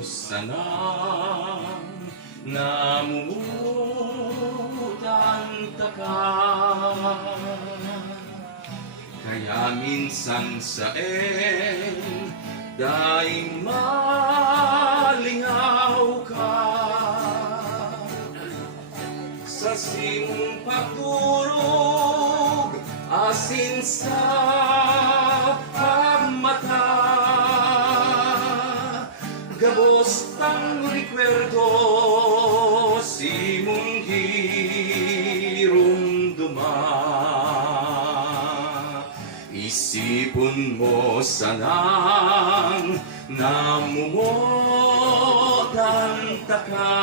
sanang namumutanta ka. Kaya minsan sa daing malingaw ka. Sa simong pagturog, asin sa pagmata, gabos tang rekwerdo, simong hirumduma. Isipon mo sanang namumutanta ka.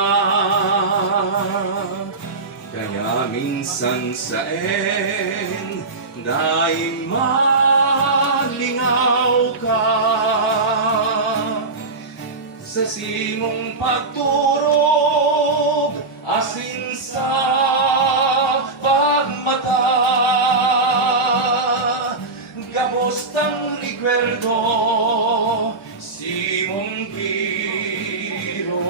Kaya minsan sa daing malingaw ka. Sa simong pagturog, asin sa pagmata, gabos tang rekwerdo, simong hirumduma.